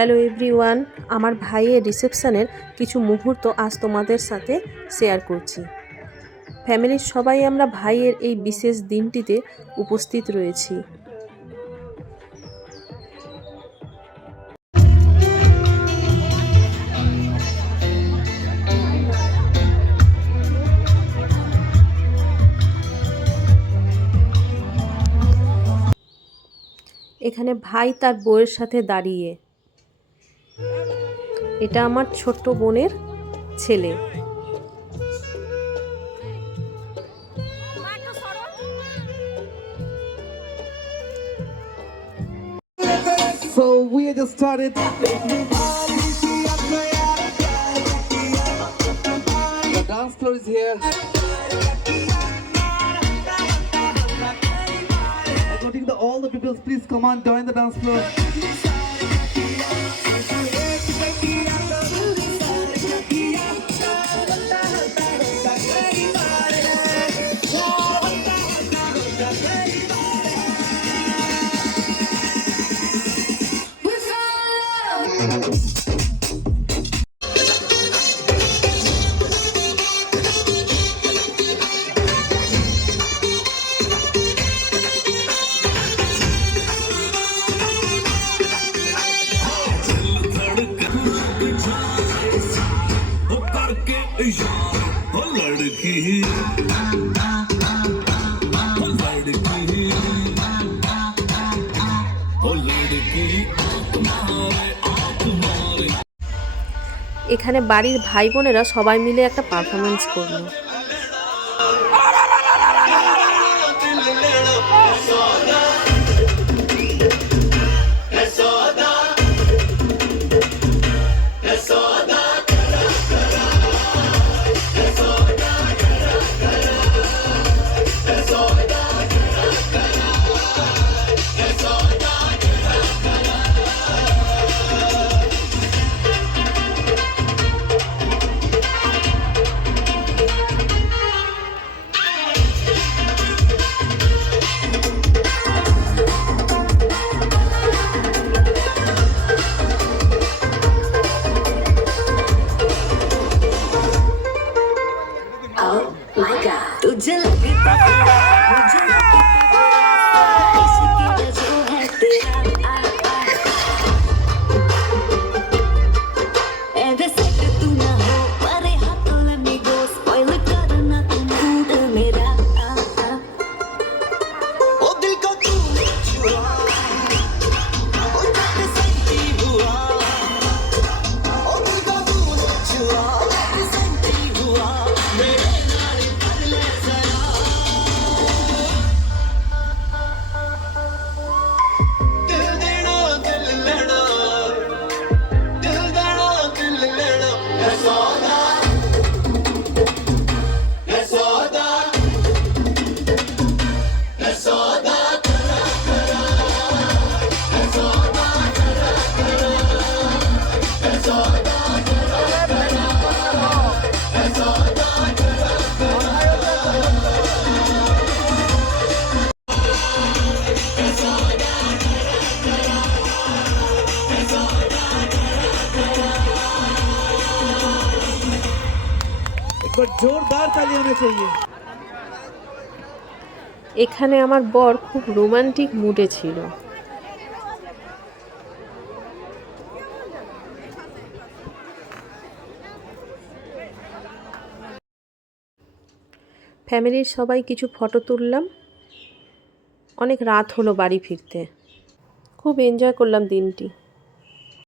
Hello everyone, আমার ভাইয়ের রিসেপশনের কিছু মুহূর্ত আজ তোমাদের সাথে শেয়ার করছি। ফ্যামিলির সবাই আমরা ভাইয়ের এই বিশেষ দিনটিতে উপস্থিত রয়েছি। এখানে ভাই তার বউয়ের সাথে দাঁড়িয়ে। এটা আমার ছোট্ট বোনের ছেলে। So we just started. The dance floor is here. According to all the people, please come on, join the dance floor. এখানে বাড়ির ভাই বোনেরা সবাই মিলে একটা পারফরমেন্স করলো। तुझे लगी मुझे लगी इसकी वजह है तेरा ऐसे सेट तू ना हो परे हाथ let me go spoil करना तू मूड मेरा ओ दिल को तू छुआ ओ जब सही हुआ ओ दिल को तू छुआ जब सही हुआ मेरे जोरदार ताली होनी चाहिए। এখানে আমার বর খুব রোমান্টিক মুডে ছিল। ফ্যামিলির সবাই কিছু ফটো তুললাম। অনেক রাত হলো বাড়ি ফিরতে। খুব এনজয় করলাম দিনটি।